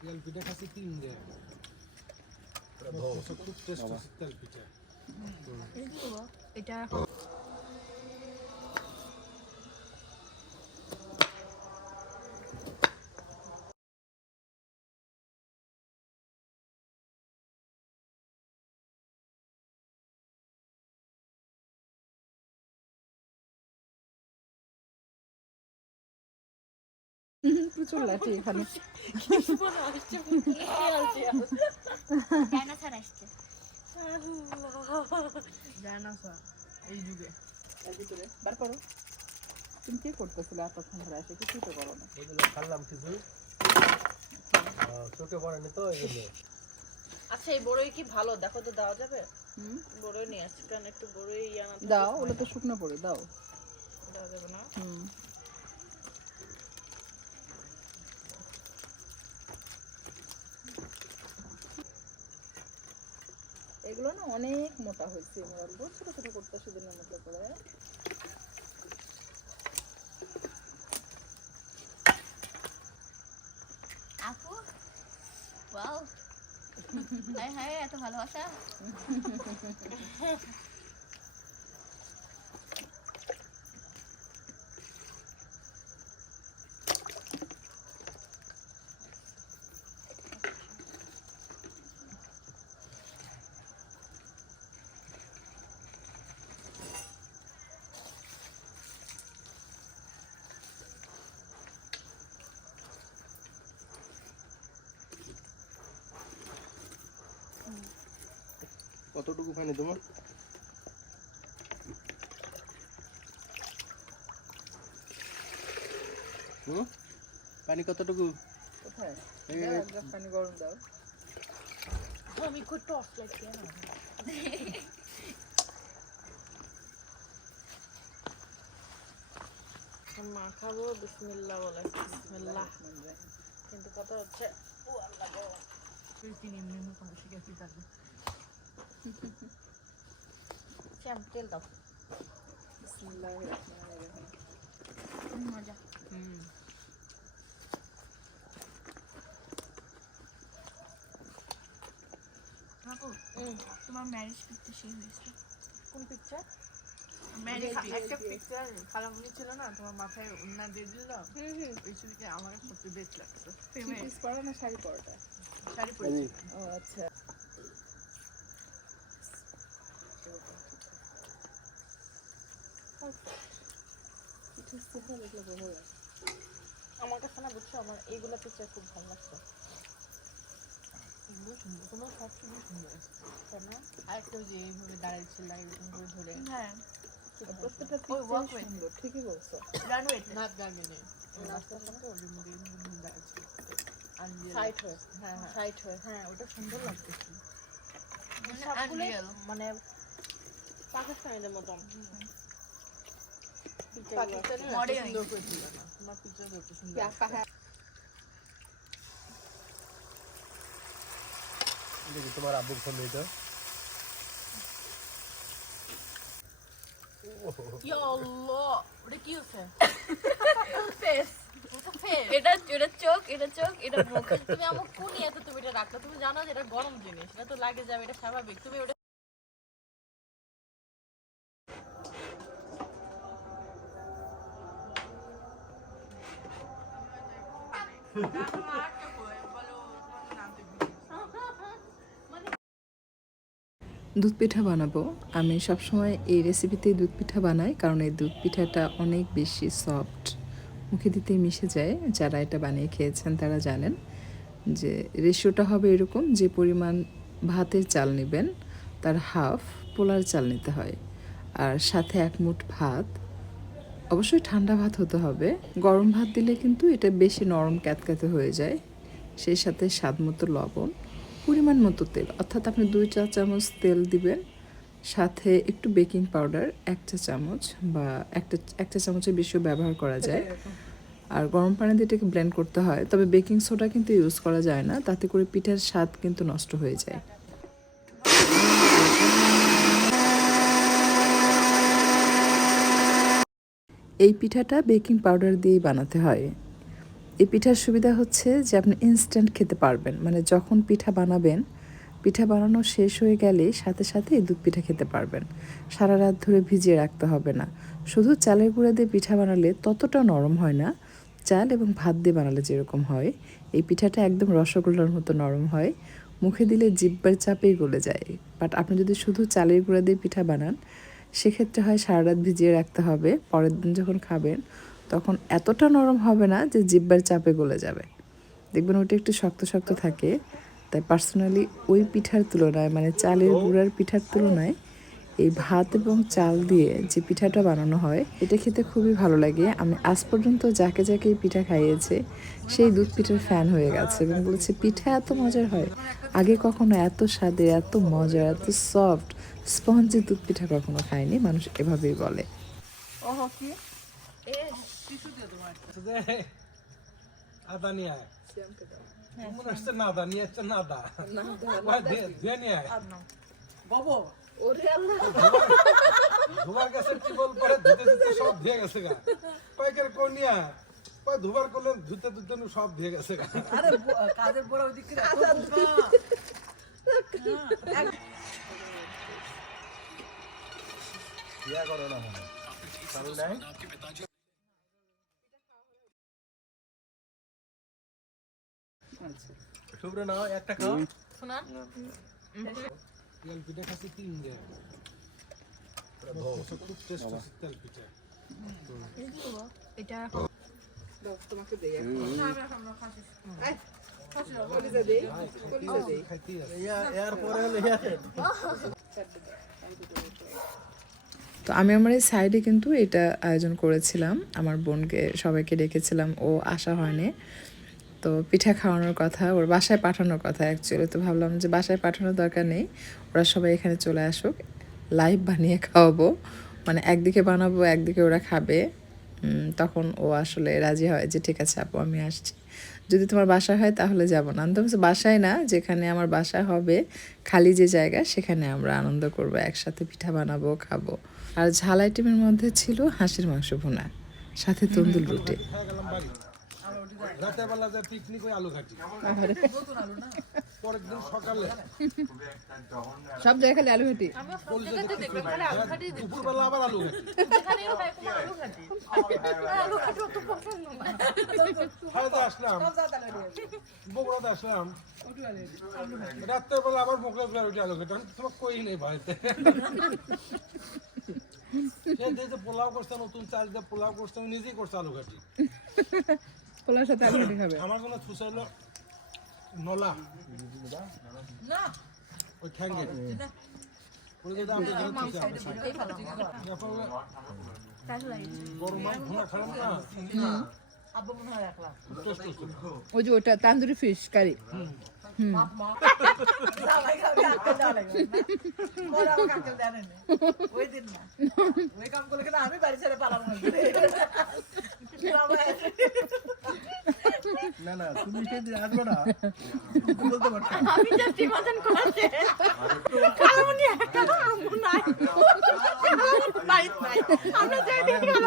তেল পিঠা খাচ্ছি তিন দিন খুব টেস্ট আছে তেল পিঠা। এটা প্রচুর লাঠি এখানে। ডাইনোসর আসছে। ডাইনোসর এই যুগে। ভিতরে বার করো। তুমি কি করতেছিলে এতক্ষণ ধরে? এসে কিছুই তো করো না। এগুলো খাল্লাম কিছু। চোখে পড়েনি তো এই আচ্ছা এই বড়ই কি ভালো? দেখো তো দেওয়া যাবে? হুম। বড়ই নিয়ে আসছি কারণ একটু বড়ই ইয়া দাও ওগুলো তো শুকনো পড়ে দাও। দেওয়া যাবে না? হুম। এগুলো না অনেক মোটা হয়েছে অল্প ছোট ছোট করতে সেদিনের মতো করে। আপু? ওয়াও। হাই হাই এত ভালোবাসা। কতটুকু পানি তোমার? হুম? পানি কতটুকু? কোথায়? পানি গরম দাও। আমি খুব লাগছে বলে। কিন্তু কথা হচ্ছে ও আল্লাহ গো শ্যাম তেল দাও। মজা তোমার ম্যারেজ করতে সেই হয়েছে কোন পিকচার ম্যারেজ একটা পিকচার খালামুনি ছিল না তোমার মাথায় উন্না দিয়ে দিল হুম হুম ওই ছবিকে আমার সত্যি বেশ লাগছে শাড়ি পরাটা শাড়ি পরেছি ও আচ্ছা পিঠে সুন্দর লাগল বড় আমার কাছে না বুঝছ আমার এইগুলা পিকচার খুব ভালো লাগছে। এগুলো সুন্দর তোমার সব ছবি সুন্দর তাই না? আর যে এইভাবে দাঁড়িয়েছিল এরকম করে ধরে। হ্যাঁ। প্রত্যেকটা পিকচার সুন্দর ঠিকই বলছো। রানওয়ে না জানি নেই রাস্তার সাথে ওর মধ্যে এইভাবে সাইড হয়ে হ্যাঁ হ্যাঁ। সাইড হয়ে হ্যাঁ ওটা সুন্দর লাগতেছে সবগুলোই মানে পাকিস্তানিদের মতন। দেখি তোমার আব্বুর ফোন এটা এটা চোখ এটা চোখ এটা মুখ। তুমি আমার কোন ইয়াতে তুমি এটা রাখল। তুমি জানো যে এটা গরম জিনিস এটা তো লাগে যাবে এটা স্বাভাবিক। তুমি ওটা দুধ পিঠা বানাবো। আমি সবসময় এই রেসিপিতেই দুধ পিঠা বানাই, কারণ এই দুধ পিঠাটা অনেক বেশি সফট মুখে দিতেই মিশে যায়। যারা এটা বানিয়ে খেয়েছেন, তারা জানেন যে রেশিওটা হবে এরকম, যে পরিমাণ ভাতের চাল নেবেন, তার হাফ পোলার চাল নিতে হয়। আর সাথে এক মুঠ ভাত অবশ্যই ঠান্ডা ভাত হতে হবে। গরম ভাত দিলে কিন্তু এটা বেশি নরম ক্যাতক্যাতে হয়ে যায়। সেই সাথে স্বাদ মতো লবণ পরিমাণ মতো তেল। অর্থাৎ আপনি দুই চা চামচ তেল দিবেন সাথে একটু বেকিং পাউডার এক চা চামচ বা একটা এক চা চামচের বেশিও ব্যবহার করা যায়। আর গরম পানি দিয়ে এটাকে ব্লেন্ড করতে হয়। তবে বেকিং সোডা কিন্তু ইউজ করা যায় না। তাতে করে পিঠার স্বাদ কিন্তু নষ্ট হয়ে যায়। এই পিঠাটা বেকিং পাউডার দিয়েই বানাতে হয়। এই পিঠার সুবিধা হচ্ছে যে আপনি ইনস্ট্যান্ট খেতে পারবেন। মানে যখন পিঠা বানাবেন, পিঠা বানানো শেষ হয়ে গেলে সাথে সাথে এই দুধ পিঠা খেতে পারবেন। সারা রাত ধরে ভিজিয়ে রাখতে হবে না। শুধু চালের গুঁড়া দিয়ে পিঠা বানালে ততটা নরম হয় না। চাল এবং ভাত দিয়ে বানালে যেরকম হয়, এই পিঠাটা একদম রসগোল্লার মতো নরম হয়। মুখে দিলে জিব্বার চাপেই গলে যায়। বাট আপনি যদি শুধু চালের গুঁড়া দিয়ে পিঠা বানান সেক্ষেত্রে হয় সারা রাত ভিজিয়ে রাখতে হবে। পরের দিন যখন খাবেন, তখন এতটা নরম হবে না যে জিব্বার চাপে গলে যাবে। দেখবেন ওটা একটু শক্ত শক্ত থাকে। তাই পার্সোনালি ওই পিঠার তুলনায় মানে চালের গুঁড়ার পিঠার তুলনায় এই ভাত এবং চাল দিয়ে যে পিঠাটা বানানো হয় এটা খেতে খুবই ভালো লাগে। আমি আজ পর্যন্ত যাকে যাকে এই পিঠা খাইয়েছে সেই দুধ পিঠার ফ্যান হয়ে গেছে এবং বলেছে পিঠা এত মজার হয়। আগে কখনো এত স্বাদে এত মজার এত সফট স্পঞ্জি দুধ পিঠা কখনো খায়নি মানুষ এভাবেই বলে। ওহো আদা নিয়ে আয়। মনে হচ্ছে না নিয়ে আসছে না আদা আয় বাবু ধোবার গেছে টিবল পরে ধুতে ধুতে সব ধুয়ে গেছে গা। কয়েকের কোন নিয়ে ধোবার করলে ধুতে ধুতে সব ধুয়ে গেছে গা। আরে কাজের বড় ওদিকে ইয়া করো না মনে চালু নাই? শুভ্র নাও একটা খাও শোনান তেল পিঠা খাচ্ছি তিন দিন খুব টেস্ট হচ্ছে তেল পিঠা এটা তোমাকে দেই তো আমি আমার এই সাইডে কিন্তু এটা আয়োজন করেছিলাম। আমার বোনকে সবাইকে ডেকেছিলাম। ও আসা হয়নি। তো পিঠা খাওয়ানোর কথা ওর বাসায় পাঠানোর কথা অ্যাকচুয়ালি তো ভাবলাম যে বাসায় পাঠানোর দরকার নেই ওরা সবাই এখানে চলে আসুক লাইভ বানিয়ে খাওয়াবো মানে একদিকে বানাবো একদিকে ওরা খাবে তখন ও আসলে রাজি হয় যে ঠিক আছে আপু আমি আসছি। যদি তোমার বাসা হয় তাহলে যাব না আমি তো বাসায় না যেখানে আমার বাসা হবে খালি যে জায়গা সেখানে আমরা আনন্দ করব একসাথে পিঠা বানাবো খাব। আর ঝাল আইটেমের মধ্যে ছিল হাঁসের মাংস ভুনা সাথে তন্দুল রুটি। রাতের বেলা যে পিকনিক ওই আলু ঘাটি পরের দিন সকালে। সব জায়গায় খালি আলু ঘাটি দুপুর বেলা আবার আলু ঘাটি হয় আসলাম। বগুড়াতে আসলাম। রাত্রের বেলা আবার মোকলা ফেলে উঠে আলু ঘাটি তোমাকে কই নেই ভাইতে পোলাও করছে নতুন চাল দিয়ে পোলাও করছে আমি নিজেই করছে আলু ঘাটি সাথে আলু তান্দুরি খাবে। আমার কোনো থুসা হলো নলা। না। ওই ওই যে আপনি ঘরে থুসে আমার সাথে। যখন গরম মাছ ভুনা খালাম না। আব্বু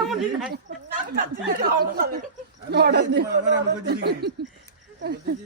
মনে হয় রাখলাম টেস্ট হচ্ছে